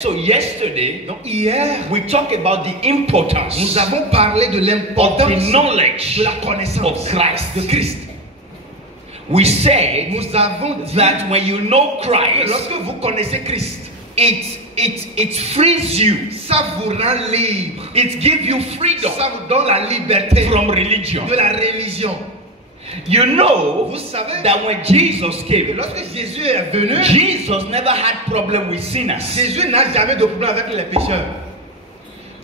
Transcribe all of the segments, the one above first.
So yesterday, donc hier, we talked about the importance nous avons parlé de l'importance of the knowledge de la connaissance of Christ. de Christ. We said Nous avons dit that when you know que Christ, lorsque vous connaissez Christ, it frees you. ça vous rend libre. It gives you freedom Ça vous donne la liberté from religion. de la religion. You know Vous savez that when Jesus que came, lorsque Jésus est venu, Jesus never had problem with sinners. Jésus n'a jamais de problème avec les pécheurs.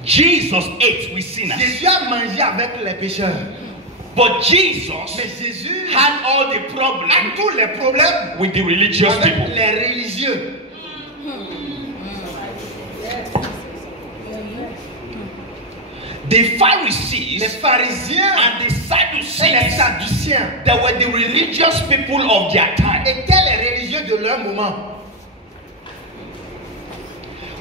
Jesus ate with sinners. Jésus a mangé avec les pécheurs. But Jesus Mais Jésus had all the a problems tous les problèmes with the religious avec people. les religieux. The Les Pharisees pharisiens and the et les Sadducees, sadduciens that were the religious people of their time. étaient les religieux de leur moment.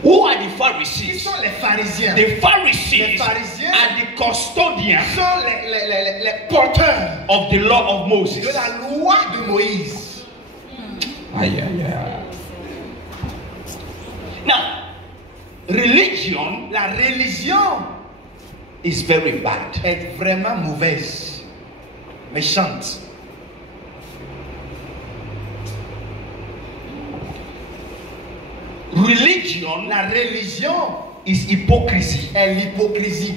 Who are the Qui Pharisees? sont les pharisiens? The Pharisees Les pharisiens are the custodians sont les porteurs of the law of Moses. de la loi de Moïse. Now, religion La religion is very bad. est vraiment mauvaise, méchante. Religion La religion is hypocrisy. est l'hypocrisie.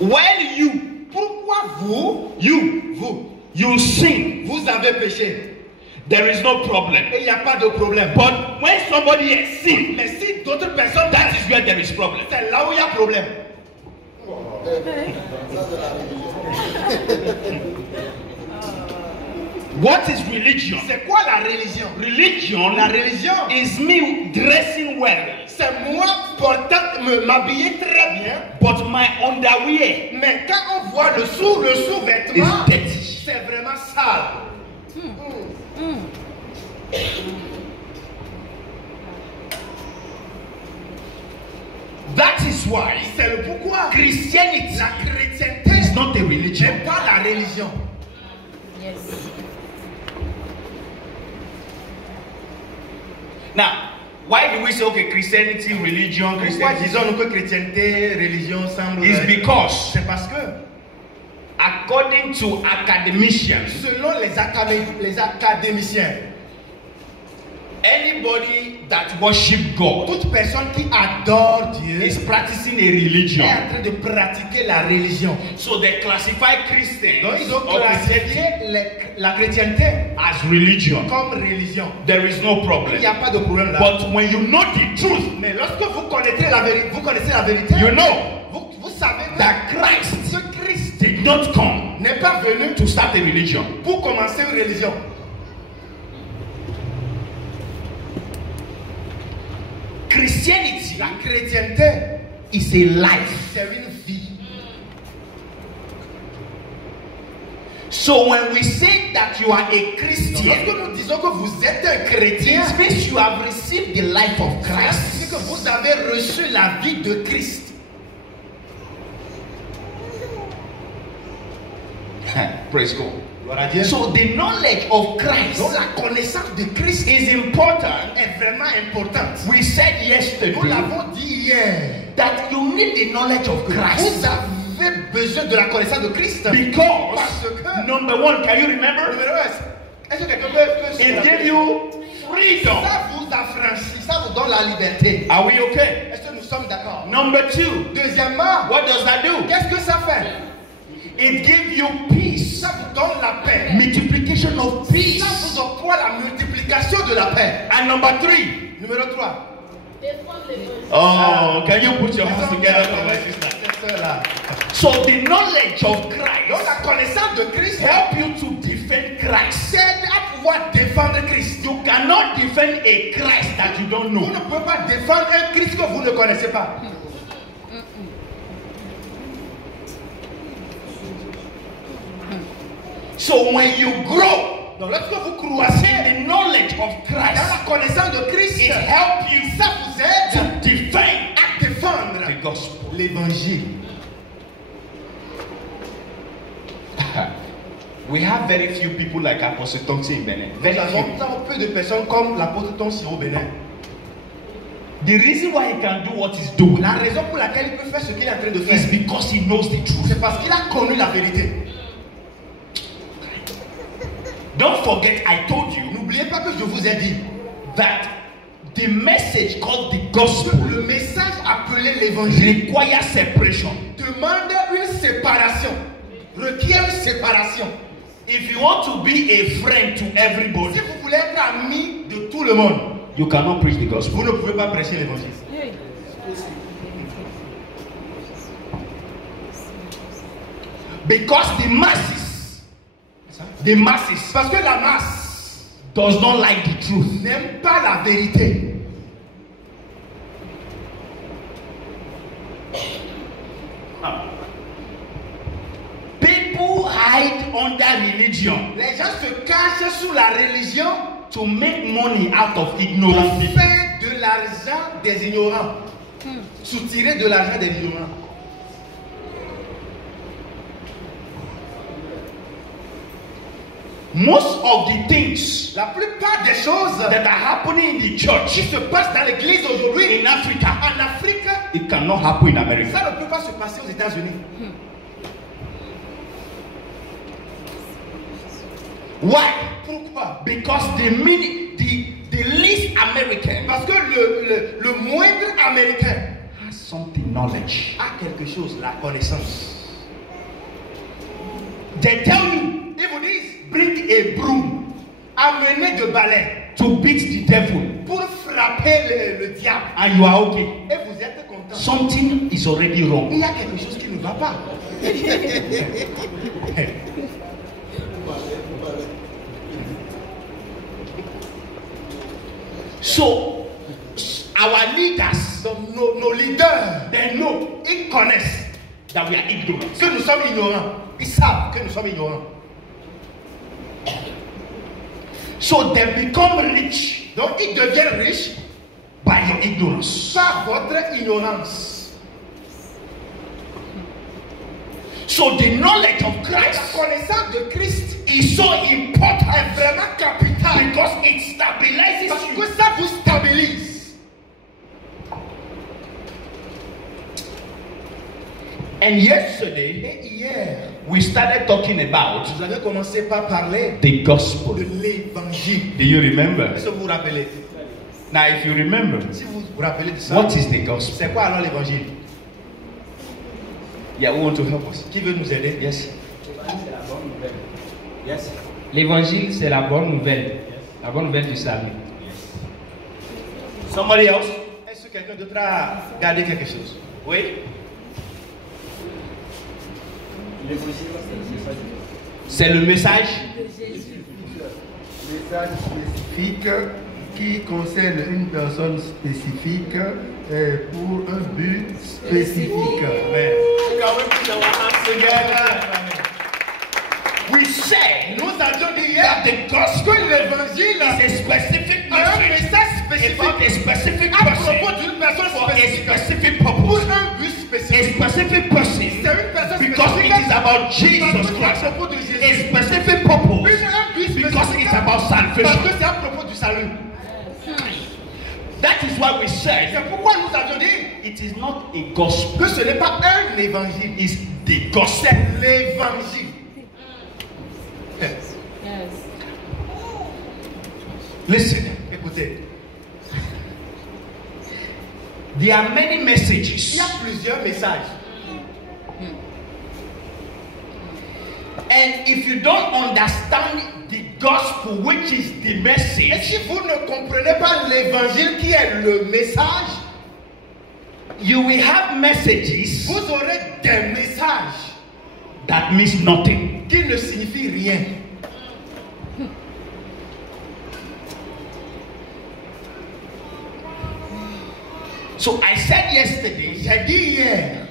When Pourquoi vous you sin, vous avez péché there is no problem. et il n'y a pas de problème. But when somebody has sinned, Mais si d'autres personnes that is where there is problem. c'est là où il y a problème. What is religion? C'est quoi la religion? Religion La religion, is me dressing well, c'est moi portant, m'habiller très bien, but my underwear mais quand on voit le sous-vêtement, is dirty. c'est vraiment sale. That is why C'est le pourquoi Christianity la chrétienté is not a religion. n'est pas la religion. Now, why do we say okay, Christianity, religion, Pourquoi Christianity? disons-nous que chrétienté, religion semble... Is because C'est parce que, according to academicians, selon les académiciens, anybody that worship God toute personne qui adore Dieu is practicing a est religion. en train de pratiquer la religion. So they classify Christians Donc ils ont or Christianity classifié la chrétienté as religion. comme religion. There is no Il problem. n'y a pas de problème là. But when you know the truth, Mais lorsque vous connaissez la vérité, you know vous savez that Christ que Christ did not come n'est pas venu to start a religion. pour commencer une religion. Christianity La chrétienté, is a life. c'est une vie. So when we say that you are a Donc, Christian, lorsque nous disons que vous êtes un chrétien, it means you have received the life of c'est Christ. que vous avez reçu la vie de Christ. Praise God. Gloire à Dieu. So the knowledge of Christ Donc la connaissance de Christ is important. est vraiment importante. We said Nous yesterday l'avons dit hier. that you need the knowledge of Vous Christ avez besoin de la connaissance de Christ. because Parce que, number one, can you remember? numéro un, est-ce que quelqu'un peut se It rappeler? gives you freedom. Ça vous affranchit, ça vous donne la liberté. Are we okay? Est-ce que nous sommes d'accord? Number two, Deuxièmement, what does that do? qu'est-ce que ça fait? It gives you peace, Ça vous donne la paix. multiplication of peace. Ça vous octroie la multiplication de la paix. And number three, Numéro 3. oh, can you put your hands together for my sister? So the knowledge of Donc Christ la connaissance de Christ help you to defend Christ. t'aide à pouvoir défendre Christ. You cannot defend a Christ that you don't Vous know. ne pouvez pas défendre un Christ que vous ne connaissez pas. So when you grow Donc lorsque vous croissez in the knowledge of dans la Christ, connaissance de Christ, it helps you ça vous aide to defend à défendre the gospel. l'évangile. We have very few people like Apostle Tonsi in Benin. Very Nous few. avons peu de personnes comme l'apôtre Tonsi au Bénin. The reason why he can do what he's doing La raison pour laquelle il peut faire ce qu'il est en train de faire, is because he knows the truth. c'est parce qu'il a connu la vérité. Don't forget, I told you N'oubliez pas que je vous ai dit, that the message called the gospel le message appelé l'évangile requires separation. demande une séparation, requiert une séparation. If you want to be a friend to everybody, Si vous voulez être ami de tout le monde, you cannot preach the gospel. vous ne pouvez pas prêcher l'évangile. Because the masses Parce que la masse does not like the truth. n'aime pas la vérité. People hide under religion Les gens se cachent sous la religion to make money out of pour ignorant people. faire de l'argent des ignorants. Soutirer de l'argent des ignorants. Most of the things La plupart des choses that are happening in the qui church se passent dans l'église aujourd'hui in Africa, en Afrique, it cannot happen in America. ça ne peut pas se passer aux États-Unis. Why? Pourquoi? Because the least American Parce que le moindre américain has something knowledge. a quelque chose, la connaissance. They tell you, Ils vous disent, bring a broom amenez de balais to beat the devil, pour frapper le diable. and you are okay. Et vous êtes content. Something is already Il wrong. y a quelque chose qui ne va pas. So, our leaders, Donc nos leaders, they know ils connaissent that we are ignorant. que nous sommes ignorants. Ils savent que nous sommes ignorants. So they become rich Donc ils deviennent riches by your ignorance. par votre ignorance. So the knowledge of La Christ connaissance de Christ is so important est vraiment capitale because it stabilizes parce you. que ça vous stabilise. And yesterday, Et hier, we started talking about vous avez commencé par parler the de gospel. l'évangile. Do you remember? Est-ce que vous vous rappelez? Now, if you remember, Si vous vous rappelez de ça, what is the gospel? c'est quoi alors l'évangile? Yeah, we want to help us. Qui veut nous aider? Yes. Yes. L'évangile, c'est la bonne nouvelle. La bonne nouvelle du salut. Somebody else? Est-ce que quelqu'un d'autre a gardé quelque chose? Oui. C'est le message. Message spécifique qui concerne une personne spécifique pour un but spécifique. Amen. Can we put our hands together? We said Nous avions dit that hier the gospel que l'évangile is a specific a un message message spécifique about a specific à person propos d'une personne for a spécifique specific pour purpose. un but A spécifique. specific person C'est une personne because it spécifique is about Jesus parce que Christ. c'est à propos de A Jésus. specific purpose Un but because spécifique it's about parce salvation. que c'est à propos du salut. That is why we said C'est pourquoi nous avions dit it is not a gospel, que ce n'est pas un évangile, it's the gospel. c'est l'évangile. Listen, Écoutez, there are many il messages, y a plusieurs messages. and if you don't understand the gospel, which is the Et message, si vous ne comprenez pas l'évangile qui est le message, you will have messages vous aurez des messages that means nothing. qui ne signifient rien. So I said yesterday J'ai dit hier,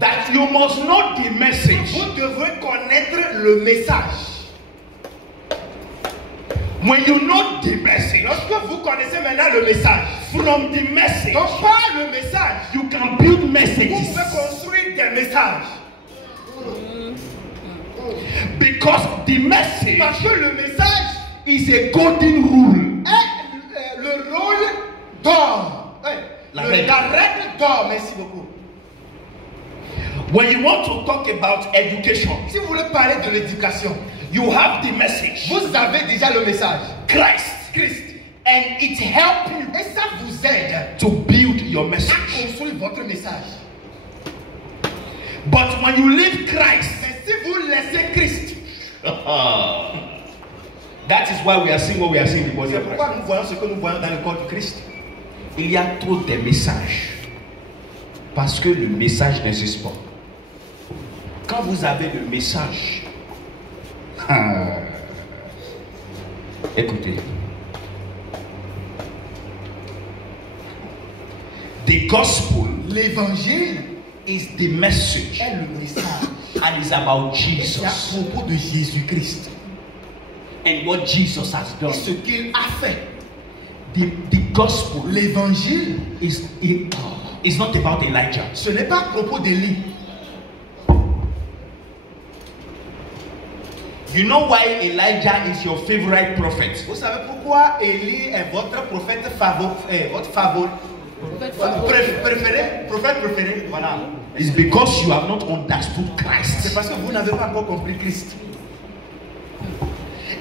that you must know the message. vous devrez connaître le message. When you know the message, Lorsque vous connaissez maintenant le message, from the message, donc par le message, you can build vous messages. pouvez construire des messages. Because the message Parce que le message is a golden rule. est le rôle d'or. La La règle. règle d'or. Merci beaucoup. When you want to talk about education, Si vous voulez parler de l'éducation, you have the message, vous avez déjà le message. Christ, and it helps you Et ça vous aide to build your à message. construire votre message. But when you leave Christ, Mais si vous laissez Christ, that is why we are seeing what we are seeing in the body c'est of Christ. pourquoi nous voyons ce que nous voyons dans le corps de Christ. Il y a trop de messages parce que le message n'existe pas. Quand vous avez le message, écoutez, the gospel L'évangile is the message est le message. and is about C'est à Jesus propos de Jésus-Christ. and what Jesus has Et done. ce qu'il a fait. The gospel L'évangile, is not about Elijah. ce n'est pas à propos d'Élie. You know why Elijah is your favorite prophet? Vous savez pourquoi Élie est votre prophète favori, votre favori, préféré, prophète préféré. Voilà. It's because you have not understood C'est Christ. parce que vous n'avez pas encore compris Christ.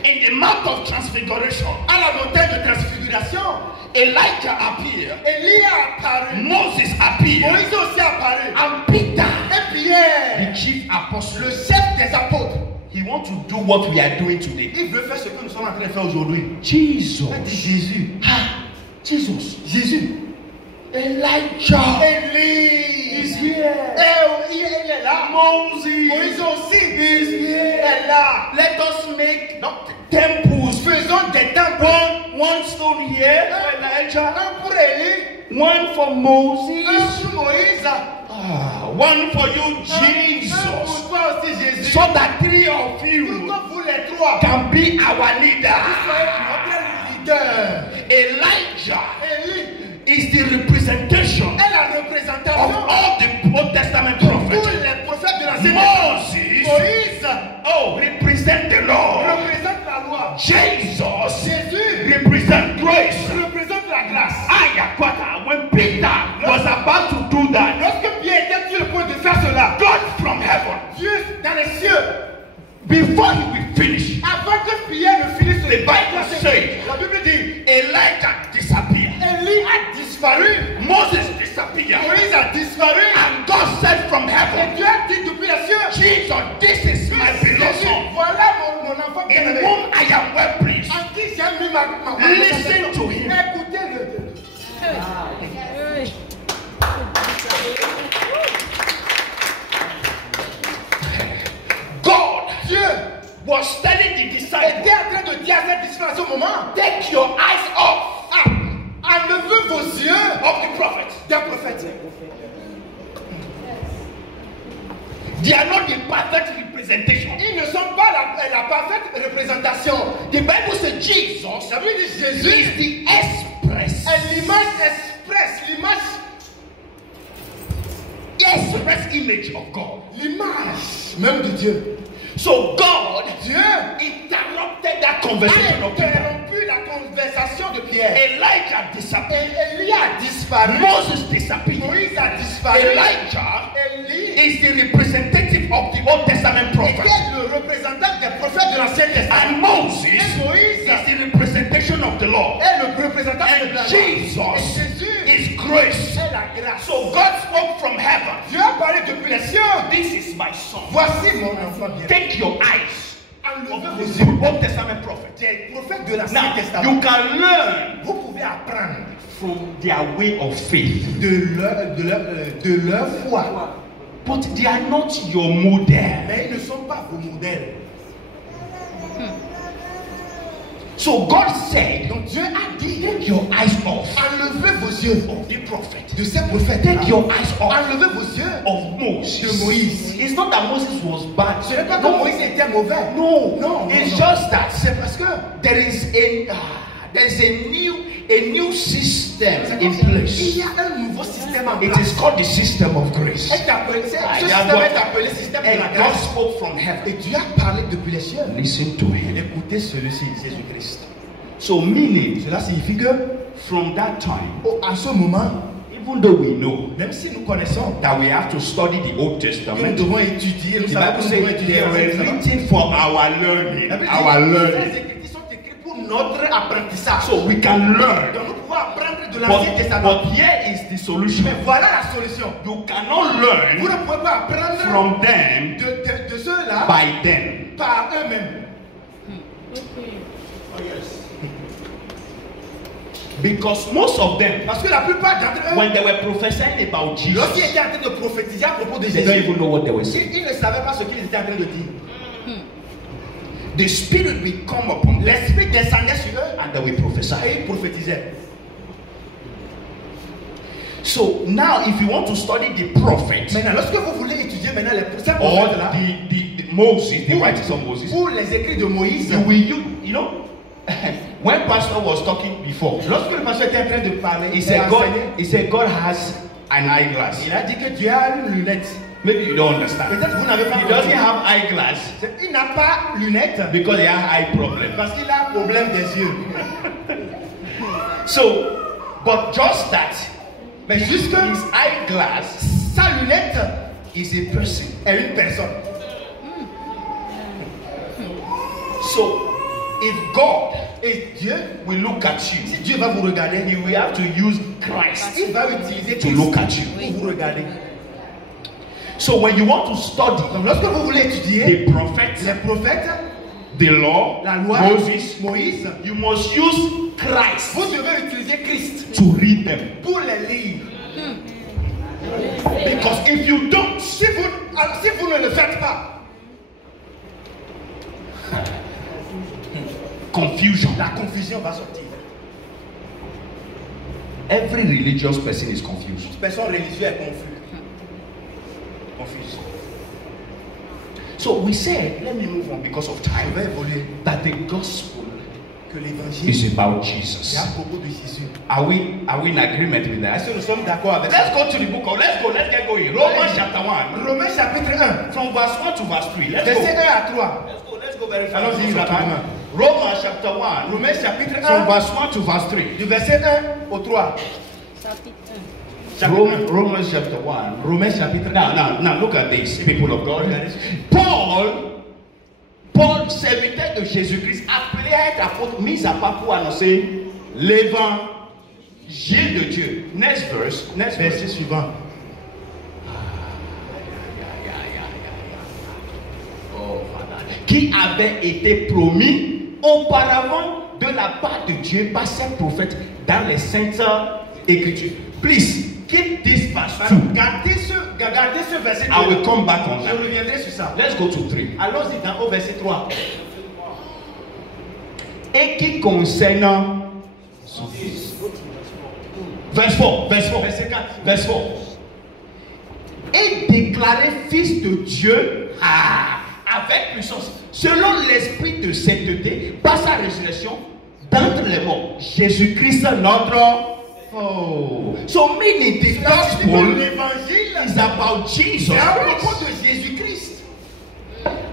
In the Mount of Transfiguration, À la montagne de transfiguration, Elijah appeared, Élie a apparu. Moses appeared, Moïse aussi a apparu. and Peter, Et Pierre, the chief apostle, le chef des apôtres, he wants to do what we are doing today. il veut faire ce que nous sommes en train de faire aujourd'hui. Jesus, Il dit Jésus. Jesus, Jésus. Elijah Élie is here. il est là. Moses Moïse aussi is here. est là. Let us make temples. Faisons des temples. One stone here for Elijah, Un pour Élie, one for un Moses, pour Moïse, one for you, un Jesus, pour toi aussi Jésus. so that three of Pour you que vous les trois can be our leader. soyez notre leader. Elijah Élie is the representation est la of représentation all the Old Testament de tous prophets. les prophètes de l'Ancien Testament. Moses, Moïse represent the Lord. représente la loi. Jesus Jésus represent grace. représente la grâce. Ayakwata, when Peter was about to do that, Lorsque Pierre était sur le point de faire cela, God from heaven, Dieu dans les cieux, before he will finish, avant que Pierre ne finisse the Bible says la Bible dit, Elijah disappeared, Élie a disparu, Moses disappeared, Moïse a disparu, and God said from et heaven, Dieu a dit depuis les cieux, Jesus, this is my beloved Jésus, son, voilà mon enfant in bien-aimé, whom I am well pleased. en qui j'ai mis ma Listen to him. Écoutez-le. God Dieu was telling the disciples, était en train de dire à cette disciples à ce moment, take your eyes off enlevez vos yeux of the prophets. des prophètes. They are not the perfect representation. Ils ne sont pas la parfaite représentation. The Bible says Jesus Ça veut dire is Jésus the express, est l'image express, image of God. l'image même de Dieu. So God Dieu interrupted that a conversation of Peter. interrompu la conversation de Pierre. Elijah disappeared. Élie a disparu. Moses disappeared. Moïse a disparu. Elijah Élie is the representative of the Old Testament prophets. était le représentant des prophètes de l'Ancien Testament. And Moses Et Moïse is the representation of the Lord. est le représentant de And la loi. Jesus Et Jésus is grace. est la grâce. So God spoke from heaven. Dieu a parlé depuis les cieux. This is my son. Voici mon enfant bien. Take your eyes Enlevez of vos the yeux Old Testament prophets. des prophètes de l'Ancien Now, Testament. you can learn Vous pouvez apprendre from their way of faith, de leur foi. but they are not your model. Mais ils ne sont pas vos modèles. So God said, Donc Dieu a dit, take your eyes off enlevez vos yeux of the prophet. de ces prophètes. Take your eyes off Enlevez vos yeux of Moses. de Moïse. It's not that Moses was bad. Ce n'est pas que No. Moïse était mauvais. No, Non, it's non. just that C'est parce que there is a a new system in Il place. y a un nouveau système en It place. is called the system of grace. Ce système est appelé système de la And God grâce. spoke from Et heaven. Dieu a parlé depuis les cieux. Listen to him. Écoutez celui-ci, Jésus-Christ. So meaning, Cela signifie que, from that time, à ce moment, even though we know même si nous connaissons, that we have to study the Old que nous Testament, devons étudier, nous the savons Bible que nous devons says étudier they l'Ancien were Testament. written for our learning. La Bible Our dit, learning. ces écritures sont écrites pour notre apprentissage. So we can learn. Donc nous pouvons apprendre de l'Ancien But Testament. here is the solution. Mais voilà la solution. You cannot Vous learn ne pouvez pas apprendre from them de ceux-là by them. par eux-mêmes. Because most of them, Parce que la plupart d'entre eux, when they were prophesying about lorsqu'ils Jesus, étaient en train de prophétiser à propos de they don't Jésus, even know what they were saying. ils ne savaient pas ce qu'ils étaient en train de dire. The Spirit will come upon them L'Esprit descendait sur eux and they will prophesy. et ils prophétisaient. So now, if you want to study the prophet Maintenant, lorsque vous voulez étudier maintenant ces or prophètes-là, the Moses, the writings of Moses, ou les écrits de Moïse, you will you know when pastor was talking before, lorsque le pasteur était en train de parler, he et said enseigner, God has an eyeglass. il a dit que Dieu a une lunette. Maybe you don't understand. Peut-être vous n'avez pas He doesn't compris. have eyeglass Il n'a pas lunette because he has eye problem. parce qu'il a un problème des yeux. So, but just that, Mais juste que his eyeglass sa lunette is a person. est une personne. So, if God Et Dieu, will look at si you, Dieu va vous regarder, He will have to use Christ il va utiliser to Christ look at you. pour vous regarder. So, when you want to study Donc lorsque vous voulez étudier the prophets, les prophètes, the law, la loi, Moses, Moïse, you must use Christ vous devez utiliser Christ to read them. pour les lire. Because if you don't, Si vous ne le faites pas, confusion. la confusion va sortir. Every religious person is confused. Toute personne religieuse est confuse. Confuse. So we said, let me move on because of Je time, vais évoluer. that the gospel Que l'évangile is about c'est Jesus. à propos de Jésus. Are we in agreement with Est-ce that? que nous sommes d'accord avec Let's go to the book of, let's get going. Romans chapter 1. Romains chapitre 1, From verse 1 to verse 3. Let's verset 1 go. à 3. Let's go very fast. Allons-y because of time. rapidement. Romans chapter 1. Romains chapitre From 1, verse 1 to verse 3. du verset 1 au 3. Romans chapter 1. Romains chapitre 1. Now look at this, people of God. Paul, serviteur de Jésus-Christ, appelé à être apôtre, mis à part pour annoncer l'évangile de Dieu. Next verse. Verset suivant. Qui avait été promis auparavant de la part de Dieu par ses prophètes dans les saintes écritures. Please keep this verse 2. Gardez ce verset 2. I will come back on Je that. reviendrai sur ça. Let's go to 3. Allons-y au verset 3. Et qui concerne son fils. Verse 4. Verset 4. Verse 4. Et déclaré fils de Dieu avec puissance, selon l'esprit de sainteté, par sa résurrection d'entre les morts. Jésus-Christ notre. Oh. So meaning the gospel L'évangile is about Jesus c'est à propos Christ. de Jésus-Christ.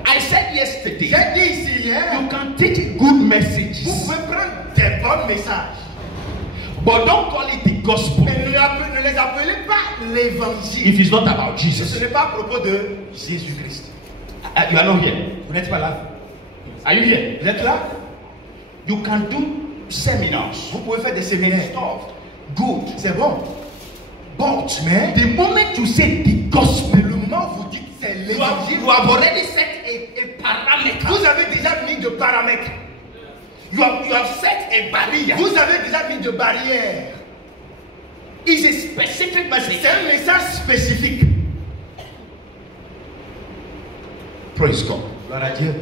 I said yesterday, J'ai dit ici hier, you can teach good vous messages, pouvez prendre des bons messages. but don't call it the gospel Mais ne les appelez pas l'évangile. if it's not about Ce Jesus. n'est pas à propos de Jésus-Christ. You are not here. Vous n'êtes pas là. Are you here? Vous êtes là. You can do seminars. Vous pouvez faire des séminaires. Stuff. Good. C'est bon. But Mais the moment you say the gospel, le moment où vous dites c'est you have l'évangile, already set a parameter. vous avez déjà mis de paramètres. You have set a barrier. Vous avez déjà mis de barrières. It's a specific message. C'est un message spécifique. Praise God. Gloire à Dieu.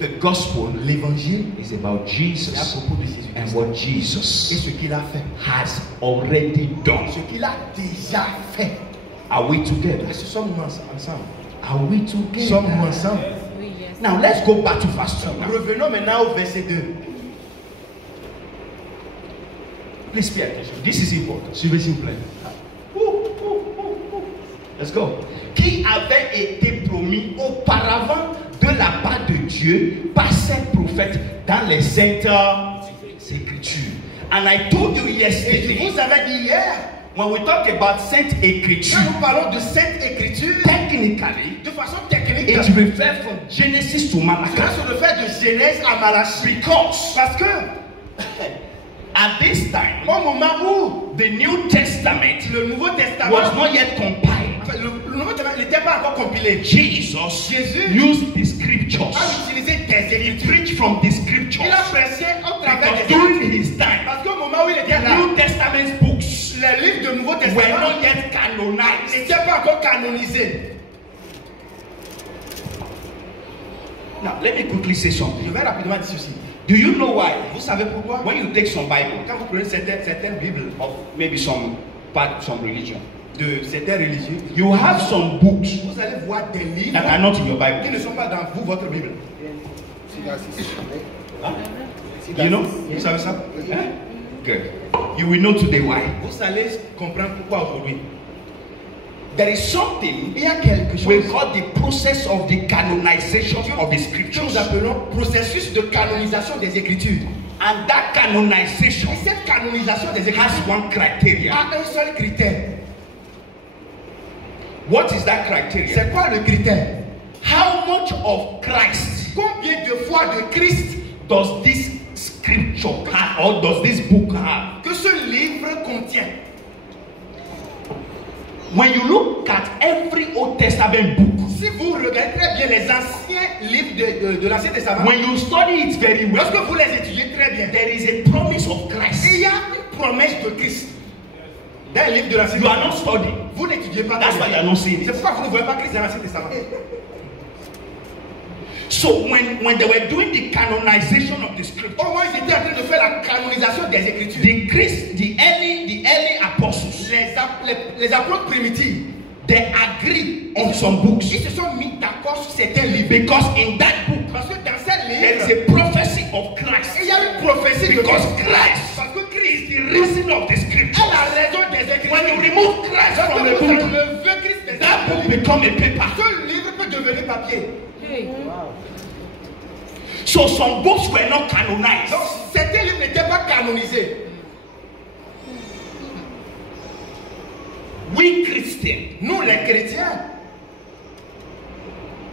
The gospel L'évangile is about c'est à Jesus propos de Jésus and Christ what et Jesus ce qu'il a fait. has already done. Ce qu'il a déjà fait. Are we together? Est-ce que sommes-nous ensemble? Are we together? Sommes-nous ensemble? Now let's go back to verse 2. now. Revenons maintenant au verset 2. Please pay attention. This is important. Suivez s'il vous plaît. Let's go. Qui avait été promis auparavant de la part de Dieu par ses prophètes dans les saintes écritures. And I told you yesterday. Et vous avez dit hier, when we talk about sainte écriture, quand nous parlons de sainte écriture, technically, de façon technique, it refers from Genesis to Malachi. cela se réfère de Genèse à Malachie. Because Parce que at this time, au moment où the New Testament le Nouveau Testament was not yet compiled. le Nouveau Testament n'était pas encore compilé, Jésus used the scriptures. a utilisé des He écritures. preached from the scriptures. Il a prêché au travers Because des écritures. during his time, Parce qu'au moment où il était the là, New Testament books les livres du Nouveau were Testament not yet canonized. n'étaient pas encore canonisés. Now, let me quickly say something. Je vais rapidement dire ceci. Do you know why? Vous savez pourquoi? When you take some Bible, Quand vous prenez certaines Bibles of maybe some part, some religion, de certains religieux, you have some books vous allez voir des livres that are not in your qui Bible. ne sont pas dans vous, votre Bible. Huh? You know? Vous savez ça? Huh? Good. You will know today why. Vous allez comprendre pourquoi aujourd'hui. There is something Il y a quelque chose we call the process of the canonization of the que scriptures. nous appelons processus de canonisation des Écritures. And that canonization Et cette canonisation des has Écritures one criteria. a un seul critère. What is that criteria? C'est quoi le critère? How much of Christ Combien de fois de Christ does this scripture have, or does this book have? que ce livre contient? When you look at every Old Testament book, Si vous regardez très bien les anciens livres de l'Ancien Testament, when you study it very well, lorsque vous les étudiez très bien, there is a promise of Christ. il y a une promesse de Christ. Dans les livres de l'Ancien You are not Testament, studying. vous n'étudiez pas. That's why you are not seeing C'est it. pourquoi vous ne voyez pas Christ dans l'Ancien Testament. So when they were doing the canonization of the scripture, Au moins, ils étaient en train de faire la canonisation des Écritures. the early apostles, Les apôtres primitifs, they agree on some books ils se sont mis d'accord sur certains livres. because in that book Parce que dans ces there is livres, a prophecy of Christ. il y a une prophétie de Because Christ. Christ Parce que Christ is the reason of the est scripture. la raison des Écritures. When you remove Christ from a Lorsque vous book, enlevez Christ des that book Écritures, become a paper. ce livre peut devenir papier. So some books were not canonized. Donc, certains livres n'étaient pas canonisés. We Christians, Nous, les chrétiens,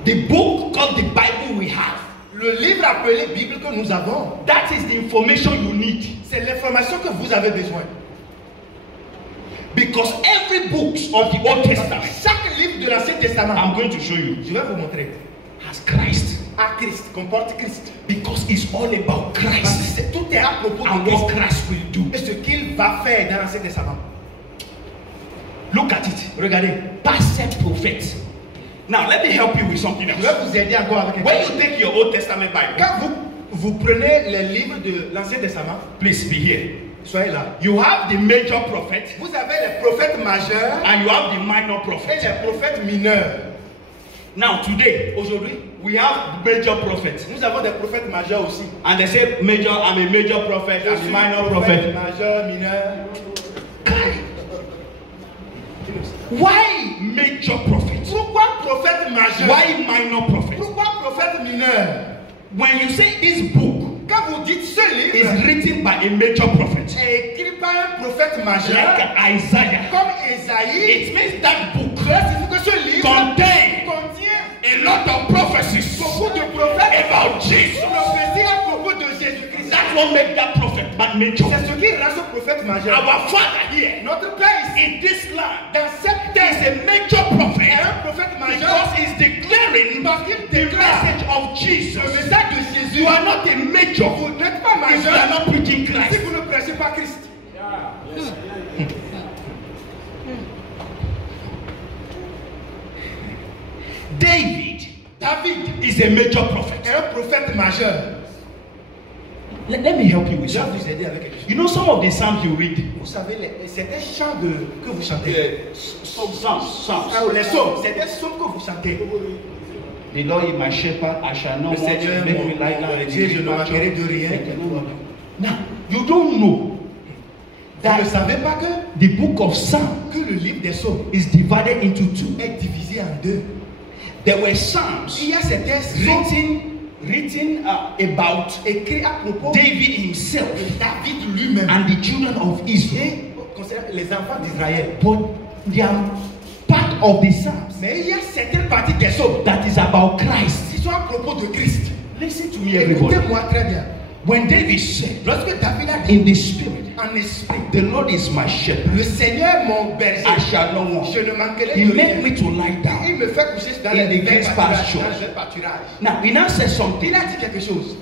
the book called the Bible we have, le livre appelé Bible que nous avons, that is the information you need. c'est l'information que vous avez besoin. Because every book of the Old Testament, Chaque livre de l'Ancien Testament, I'm going to show you, je vais vous montrer, has Christ. à Christ, comporte Christ. Because it's all about Parce que Christ tout est à propos and de what Christ Christ will do. et ce qu'il va faire dans l'Ancien Testament. Look at it. Regardez, Past prophets. Now let me help you with something je else. vais vous aider encore avec quelque When chose. you take your Old Testament Bible, Quand vous prenez les livres de l'Ancien Testament, please be here. soyez là. You have the major prophet Vous avez les prophètes majeurs and you have the minor et prophet. les prophètes mineurs. Now today, Aujourd'hui, we have major prophets. nous avons des prophètes majeurs aussi. And they say major, I'm a major prophet, Je I'm suis a minor prophète prophet. majeur, mineur. Why major prophet? Pourquoi prophète majeur? Why minor prophet? Pourquoi prophète mineur? When you say this book Quand vous dites ce livre is written by a major prophet, est écrit par un prophète majeur, like Isaiah, comme Ésaïe, it means that book cela signifie que ce livre contains contient a lot of prophecies beaucoup de prophètes about Jesus. prophéties à propos de Jésus-Christ. That's what makes that prophet but major. C'est ce qui rend ce prophète majeur. Our father here Notre Père ici, in this land, dans cette there is terre, a major est prophet un prophète majeur because he's declaring parce qu'il the déclare message of le Jesus. message de Jésus. You are not a major Vous n'êtes pas if you are majeur not preaching si Christ. vous ne prêchez pas Christ. David is a major prophet. est un prophète majeur. Let me help you with Je vais something. vous aider avec quelque chose. You know some of the psalms you read, Vous savez, c'est un chant que vous chantez. Psalms. Ah, les psaumes, c'est des psaumes que vous chantez. The Lord is my shepherd, I shall not Le want. Seigneur, Make mon me lie down in Dieu, je green ne manquerai pastures. de rien. Now, you don't know Vous ne savez pas que the book of Psalms le livre des psaumes is divided into two. est divisé en deux. There were Psalms Il y a certains psaumes written about écrits à propos David himself de David lui-même and the children of Israel. et concernant les enfants d'Israël. But they are part of the Psalms Mais il y a certaines parties des psaumes that is about Christ. qui sont à propos de Christ. Listen to me, everybody. Écoutez-moi très bien. When David said, Lorsque David a dit in the spirit, en esprit, the Lord is my shepherd, le Seigneur mon berger, I shall not want. je ne manquerai He de made rien. me to lie Il down. me fait coucher dans In les the verts green pâturages, pastures. dans les verts pâturages. Now, he now says something. Il a dit quelque chose.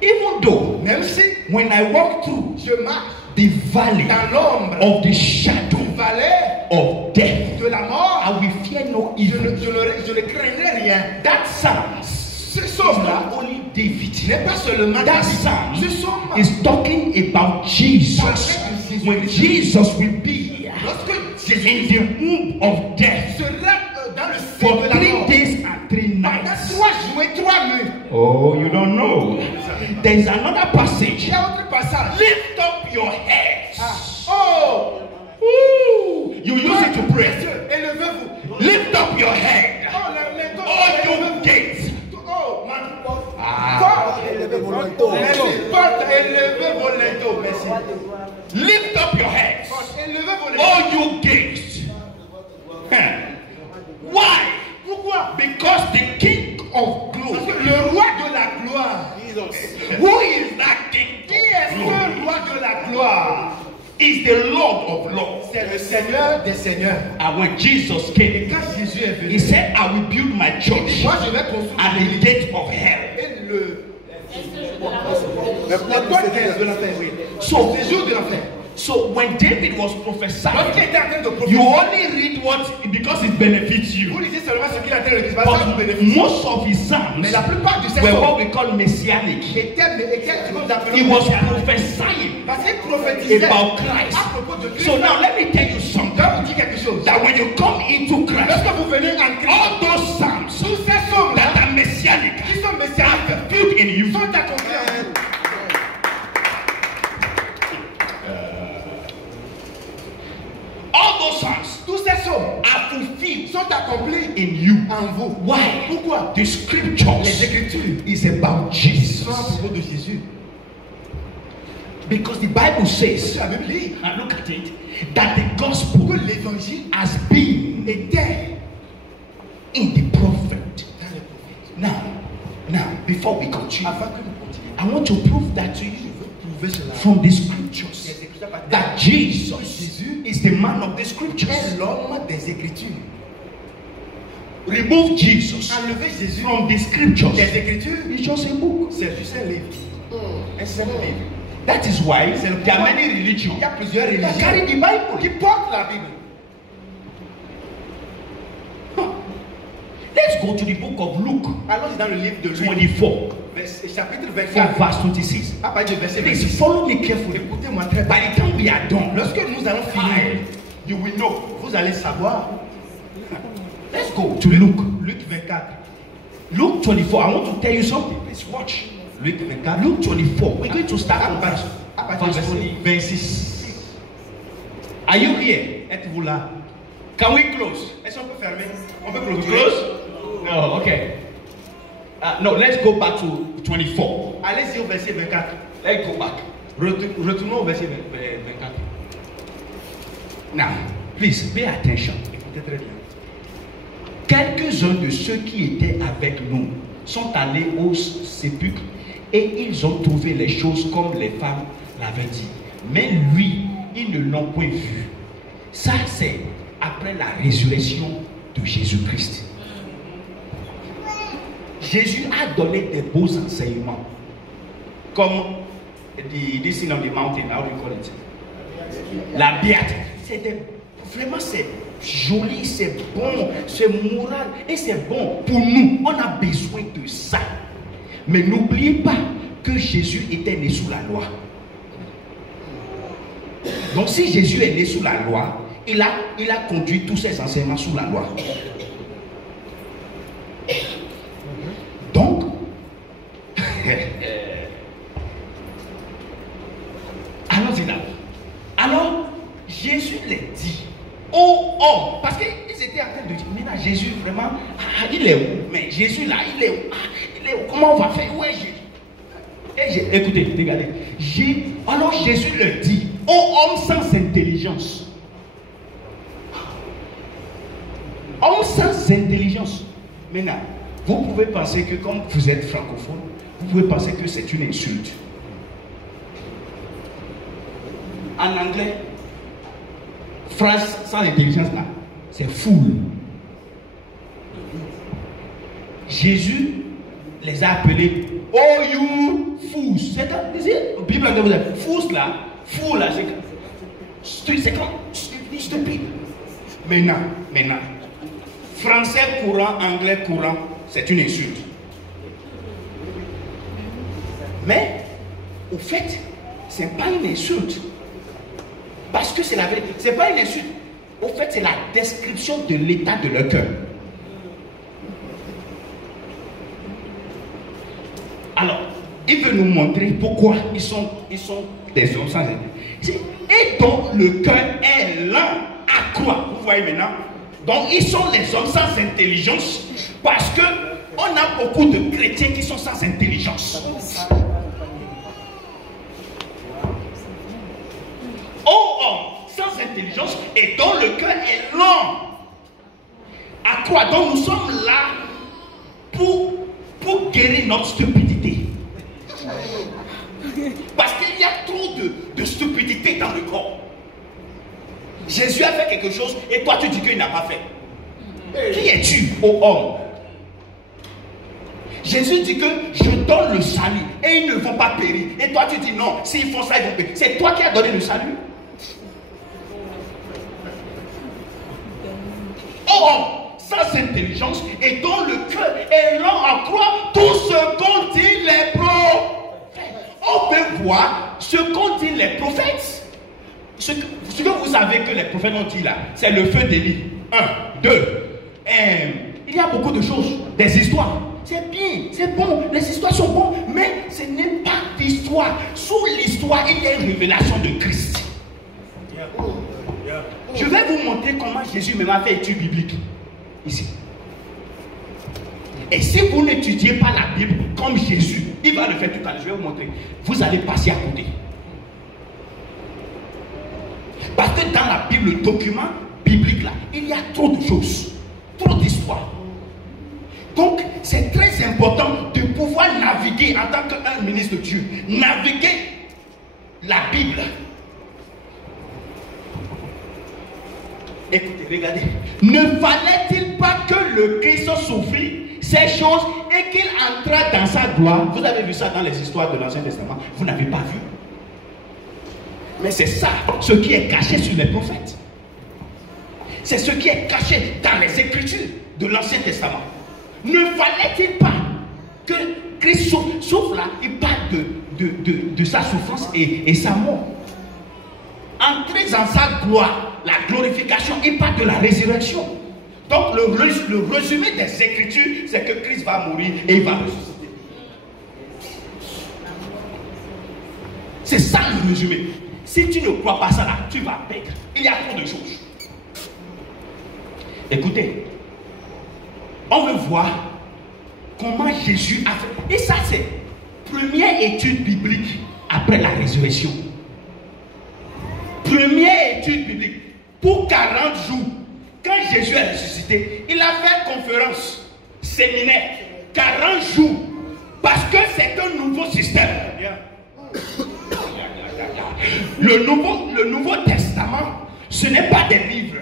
Even though, Même si when I walk through je marche the valley dans l'ombre of the shadow du vallée of death, de la mort, I will fear no je evil. ne craindrai rien. That psalm Ce is psaume-là not only David. n'est pas seulement That David. psalm Ce psaume is talking about Jesus. When Jesus will be lorsque in Jésus the womb of death sera dans le for sein de la 3 mort, days and 3 pendant nights. 3 jours et 3 nuits. Oh, you don't know. There is another Il passage. y a autre passage. Lift up your heads. Oh, Ooh, you use it to pray. élevez-vous. Lift up your head. Oh, les All you gates. Oh, man. Ah. Élevez vos linteaux. Élevez vos linteaux. Merci. Lift up your heads. Élevez vos linteaux. All you gates. Why? Pourquoi? Because the King of Parce glory. que le roi de la gloire. Who is that King Qui est of ce glory? roi de la gloire? Is the Lord of lords. C'est le Seigneur des seigneurs. And when Jesus Et came, quand Jésus est venu, he said, I will build my church moi je vais construire at the gate of hell. et la porte de l'enfer, oui. So, Le jour de l'enfer. so when David was Lorsqu'il prophesying, était en train de you prophétiser, only read what because it benefits vous you. lisez seulement ce qu'il a en train de dire. Ça vous But bénéficie. most of his psalms Mais la plupart de ces were hommes what we call messianic. étaient ce que nous He appelons was messianiques. prophesying Parce qu'il prophétisait about Christ. à propos de Christ. So now let me tell you Je something. vais vous dire quelque chose. That when you come into Christ, Lorsque vous venez en Christ, all those psalms tous ces hommes-là that are messianic qui sont messianiques are filled in you. sont accomplis. All those psalms Tous ces hommes are fulfilled sont accomplis in you. en vous. Why? Pourquoi? The scriptures Les Écritures is about Jesus. sont à propos de Jésus. Because the Bible says, La Bible dit and look at it, that the gospel que l'évangile has been était in the prophet. dans les prophètes. Now, before we continue, Avant que nous continuions, I want to prove that to you je veux prouver cela. from the scriptures Les Écritures parlent that Jesus Jésus is the man of the scriptures. est l'homme des Écritures. Remove Jesus Enlever Jésus from the scriptures. des Écritures, It's just a book. c'est juste un livre. Un simple livre. That is why there are many Il religions y a plusieurs that carry religions the Bible. qui portent la Bible. Let's go to the book of Luke Allons dans le livre de Luc, 24, chapitre from 24, verse 26. à partir du verset Please 26. follow me carefully. Écoutez-moi très bien. By the time we are done, Lorsque nous allons finir, you will know. vous allez savoir. Let's go to Luke. Luc 24. Luke 24. I want to tell you something. Please watch. Luc 24. Luke 24. We're going to start from verse, À partir du verse verset 20. 26. Are you here? Êtes-vous là? Can we close? Est-ce qu'on peut fermer? On peut We clôturer? close? No, okay. No, let's go back to 24. Allez-y au verset 24. Let's go back. Retournons au verset 24. Now, please pay attention. Écoutez très bien. Quelques-uns de ceux qui étaient avec nous sont allés au sépulcre et ils ont trouvé les choses comme les femmes l'avaient dit. Mais lui, ils ne l'ont point vu. Ça, c'est après la résurrection de Jésus-Christ. Jésus a donné des beaux enseignements. Comme this thing on the mountain, how do you call it? La béatitude. Vraiment, c'est joli, c'est bon, c'est moral et c'est bon pour nous. On a besoin de ça. Mais n'oubliez pas que Jésus était né sous la loi. Donc si Jésus est né sous la loi, il a conduit tous ses enseignements sous la loi. Donc, allons-y là. Alors, Jésus les dit aux hommes, parce qu'ils étaient en train de dire, mais là, Jésus vraiment, il est où? Mais Jésus là, il est où? Il est où? Comment on va faire? Où est Jésus? Écoutez, regardez. Alors Jésus leur dit aux hommes sans intelligence. Hommes sans intelligence. Maintenant, vous pouvez penser que comme vous êtes francophone, vous pouvez penser que c'est une insulte. En anglais, phrase sans intelligence là, c'est fool. Jésus les a appelés oh you fools. C'est comme, la Bible en anglais, fools là, fool là, c'est comme stupide. Maintenant, français courant, anglais courant, c'est une insulte. Mais, au fait, c'est pas une insulte. Parce que c'est la vérité. C'est pas une insulte. Au fait, c'est la description de l'état de leur cœur. Alors, il veut nous montrer pourquoi ils sont des hommes sans intelligence. Et donc, le cœur est lent à quoi? Vous voyez maintenant? Donc, ils sont les hommes sans intelligence parce que on a beaucoup de chrétiens qui sont sans intelligence. Oh, sans intelligence et dont le cœur est lent. À quoi? Donc, nous sommes là pour guérir notre stupidité. Parce qu'il y a trop de stupidité dans le corps. Jésus a fait quelque chose et toi tu dis qu'il n'a pas fait. Qui es-tu, ô homme? Jésus dit que je donne le salut et ils ne vont pas périr. Et toi tu dis non, s'ils font ça ils vont périr. C'est toi qui as donné le salut. Ô homme sans intelligence et dont le cœur est lent à croire tout ce qu'ont dit les prophètes. On peut voir ce qu'ont dit les prophètes. Ce que vous savez que les prophètes ont dit là, c'est le feu d'Élie. 1, 2. Il y a beaucoup de choses, des histoires. C'est bien, c'est bon, les histoires sont bonnes, mais ce n'est pas d'histoire. Sous l'histoire, il y a une révélation de Christ. Je vais vous montrer comment Jésus m'a fait étude biblique. Ici. Et si vous n'étudiez pas la Bible comme Jésus, il va le faire tout à l'heure, je vais vous montrer. Vous allez passer à côté. Parce que dans la Bible, le document biblique là, il y a trop de choses, trop d'histoires. Donc, c'est très important de pouvoir naviguer en tant qu'un ministre de Dieu, naviguer la Bible. Écoutez, regardez. Ne fallait-il pas que le Christ souffrit ces choses et qu'il entra dans sa gloire? Vous avez vu ça dans les histoires de l'Ancien Testament? Vous n'avez pas vu? Mais c'est ça, ce qui est caché sur les prophètes. C'est ce qui est caché dans les Écritures de l'Ancien Testament. Ne fallait-il pas que Christ souffre là? Il parle de sa souffrance et sa mort. Entrer dans sa gloire, la glorification, il parle de la résurrection. Donc le résumé des Écritures, c'est que Christ va mourir et il va ressusciter. C'est ça le résumé. Si tu ne crois pas ça là, tu vas perdre. Il y a trop de choses. Écoutez, on veut voir comment Jésus a fait. Et ça, c'est première étude biblique après la résurrection. Première étude biblique. Pour 40 jours, quand Jésus est ressuscité, il a fait conférence, séminaire, 40 jours. Parce que c'est un nouveau système. Le Nouveau Testament, ce n'est pas des livres.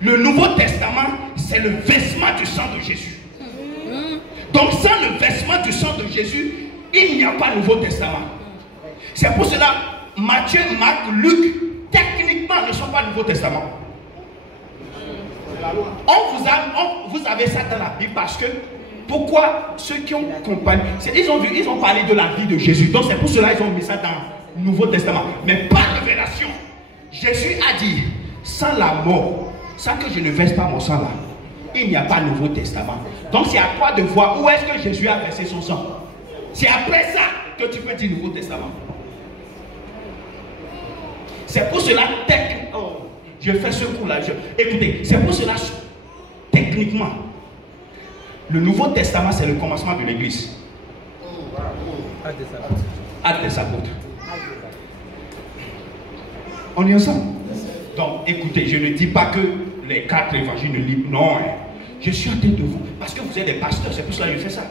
Le Nouveau Testament, c'est le versement du sang de Jésus. Donc sans le versement du sang de Jésus, il n'y a pas Nouveau Testament. C'est pour cela, Matthieu, Marc, Luc, techniquement ne sont pas Nouveau Testament. Vous avez ça dans la Bible parce que pourquoi ceux qui ont compagnie, ils ont parlé de la vie de Jésus. Donc c'est pour cela qu'ils ont mis ça dans le Nouveau Testament. Mais pas révélation. Jésus a dit, sans la mort, sans que je ne verse pas mon sang là, il n'y a pas Nouveau Testament. Donc c'est à toi de voir où est-ce que Jésus a versé son sang. C'est après ça que tu peux dire Nouveau Testament. C'est pour cela, Je fais ce coup-là. Écoutez, c'est pour cela, techniquement, le Nouveau Testament, c'est le commencement de l'Église. Actes des apôtres. On est ensemble. Donc, écoutez, je ne dis pas que les 4 évangiles ne lisent. Non, hein. Je suis en train de vous. Parce que vous êtes des pasteurs, c'est pour cela que je fais ça.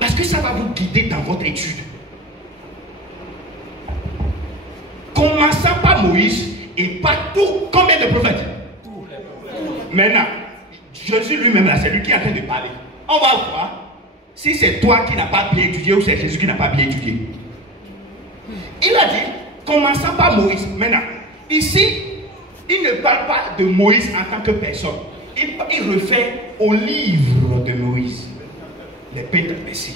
Parce que ça va vous guider dans votre étude. Commençant par Moïse et par tout. Combien de prophètes? Maintenant, Jésus lui-même, là, c'est lui qui est en train de parler. On va voir si c'est toi qui n'as pas bien étudié ou c'est Jésus qui n'a pas bien étudié. Il a dit, commençant par Moïse. Maintenant, ici, il ne parle pas de Moïse en tant que personne. Il refait au livre de Moïse. Les Pentateuques.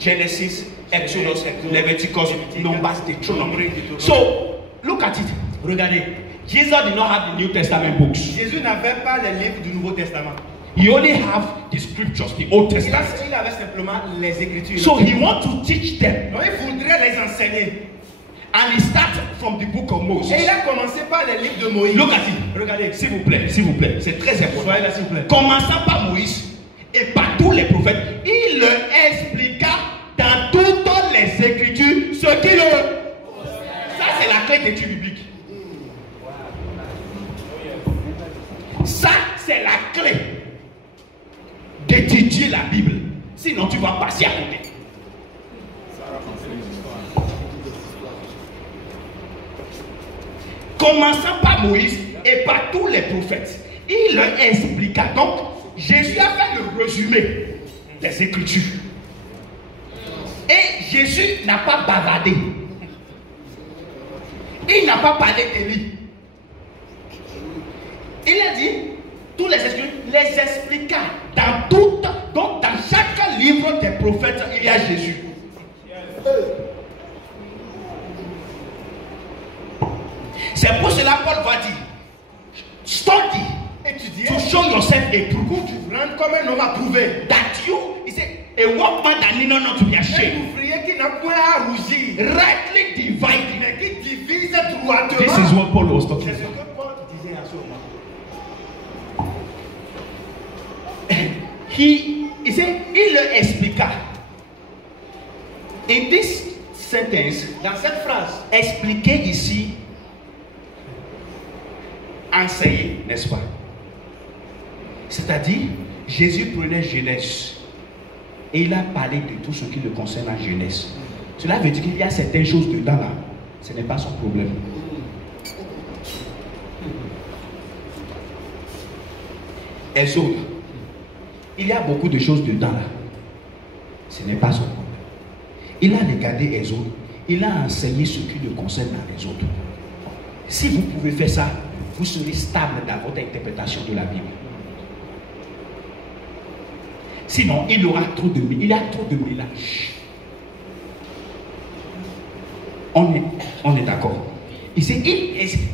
Genesis, Exodus, Leviticus, Numbers, Deuteronomy. So, look at it. Regardez. Jesus did not have the New Testament books. Jésus n'avait pas les livres du Nouveau Testament. He only have the scriptures, the Old Testament. Il avait simplement les Écritures. So he want to teach them. Donc il voudrait les enseigner. And he started from the book of Moses. Et il a commencé par les livres de Moïse. Look at it. Regardez, s'il vous plaît, c'est très important. Soyez là, s'il vous plaît. Commençant par Moïse et par tous les prophètes, il leur expliqua dans toutes les Écritures ce qu'il leur. Ça, c'est la clé d'étude biblique. Ça, c'est la clé d'étudier la Bible. Sinon, tu vas passer à côté. Commençant par Moïse et par tous les prophètes, il leur expliqua. Donc, Jésus a fait le résumé des Écritures. Et Jésus n'a pas bavardé. Il n'a pas parlé d'Élie. Il a dit, tous les Écritures, les expliqua dans tout. Donc, dans chaque livre des prophètes, il y a Jésus. C'est pour cela Paul va dire, study, étudier, to show yourself approved. Pour tu rends comme un homme approuvé. That you, he said, a workman that need not to be Un ashamed. ouvrier qui n'a point à rougir. Rightly dividing. Mais qui divise droitement. This is what Paul was talking C'est ce about. que Paul disait à ce moment. He said, il leur expliqua. In this sentence, Dans cette phrase, expliquer ici, enseigner, n'est-ce pas? C'est-à-dire, Jésus prenait Genèse et il a parlé de tout ce qui le concerne en Genèse. Cela veut dire qu'il y a certaines choses dedans là. Ce n'est pas son problème. Exode. Il y a beaucoup de choses dedans là. Ce n'est pas son problème. Il a regardé Exode. Il a enseigné ce qui le concerne dans les autres. Si vous pouvez faire ça, vous serez stable dans votre interprétation de la Bible. Sinon, il y a trop de mélange. On est d'accord. Ici,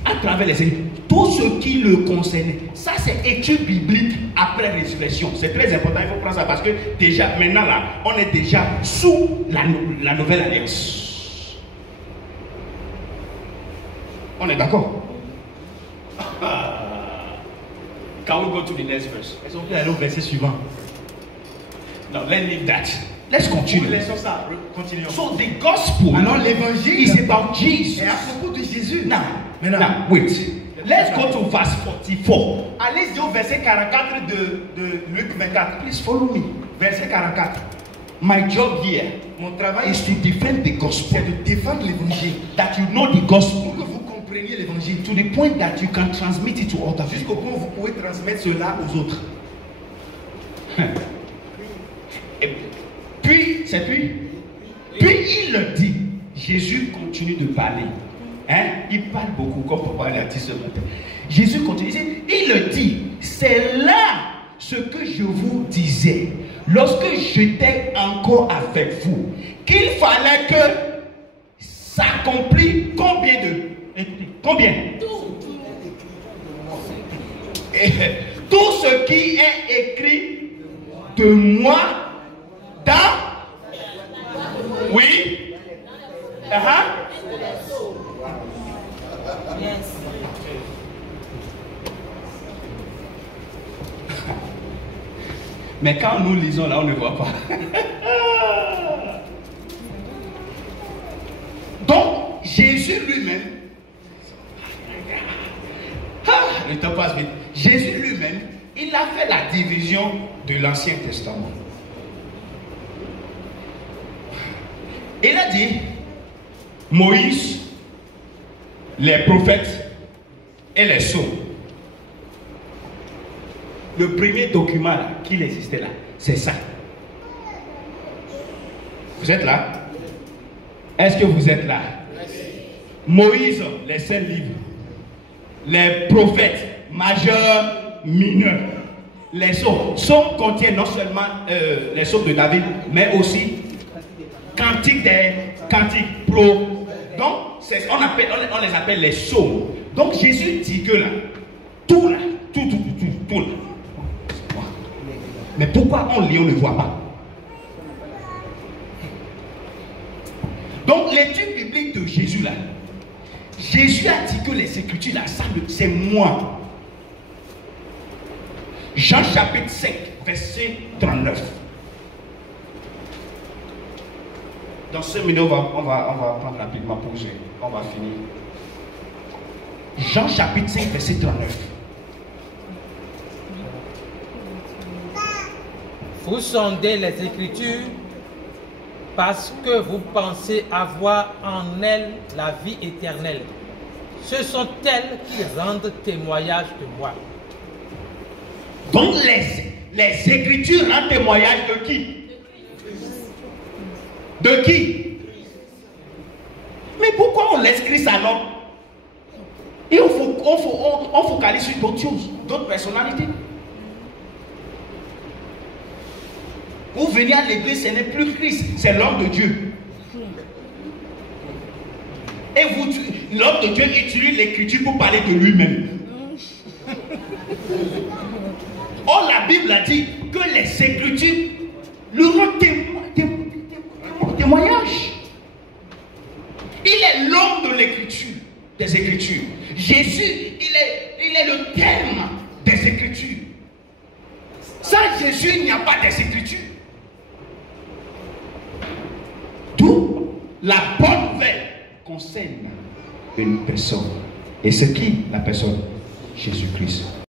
à travers les écrits, tout ce qui le concerne, ça c'est étude biblique après résurrection. C'est très important, il faut prendre ça parce que déjà, maintenant là, on est déjà sous la nouvelle alliance. On est d'accord? Can we go to the next verse? est-ce qu'on peut aller au verset suivant? Now, let's leave that. Let's continue. Laissons ça, continuons. So the gospel Alors l'évangile is about Jesus. est à propos de Jésus. Now, wait. Let's go to verse 44. Allez-y au verset 44 de Luc 24. Please follow me. Verset 44. My job here Mon travail is to defend the gospel. c'est de défendre l'évangile. That you know the gospel Pour que vous compreniez l'évangile. to the point that you can transmit it to other Jusqu'au people. point où vous pouvez transmettre cela aux autres. Et puis, il le dit. Jésus continue de parler. Hein? Il parle beaucoup, comme Papa l'a dit ce matin. Jésus continue. Il le dit. C'est là ce que je vous disais lorsque j'étais encore avec vous, qu'il fallait que s'accomplisse combien de. Écoutez, combien? Tout ce qui est écrit de moi dans. Oui. Mais quand nous lisons là, on ne voit pas. Donc, Jésus lui-même, le temps passe vite. Jésus lui-même, il a fait la division de l'Ancien Testament. Il a dit, Moïse, les prophètes et les sceaux. Le premier document là, qui existait là, c'est ça. Vous êtes là? Est-ce que vous êtes là? Moïse, les 5 livres. Les prophètes, majeurs, mineurs. Les sceaux. Sceaux contiennent non seulement les sceaux de David, mais aussi cantiques des cantiques pro. Donc, on les appelle les sceaux. Donc, Jésus dit que là, tout là, tout là. Mais pourquoi on lit, on ne voit pas? Donc, l'étude biblique de Jésus là, Jésus a dit que les Écritures là, c'est moi. Jean chapitre 5, verset 39. Dans 5 minutes, on va prendre rapidement pause. On va finir. Jean chapitre 5, verset 39. Vous sondez les Écritures parce que vous pensez avoir en elles la vie éternelle. Ce sont elles qui rendent témoignage de moi. Donc les Écritures rendent témoignage de qui? De qui? Mais pourquoi on laisse Christ alors? Et on focalise sur d'autres choses, d'autres personnalités. Vous venez à l'église, ce n'est plus Christ, c'est l'homme de Dieu. Et l'homme de Dieu utilise l'écriture pour parler de lui-même. Or, la Bible a dit que les Écritures lui rendent témoignage. Il est l'homme de l'écriture, des Écritures. Jésus, il est le thème des Écritures. Sans Jésus, il n'y a pas des Écritures. D'où la bonne nouvelle concerne une personne. Et c'est qui la personne? Jésus-Christ.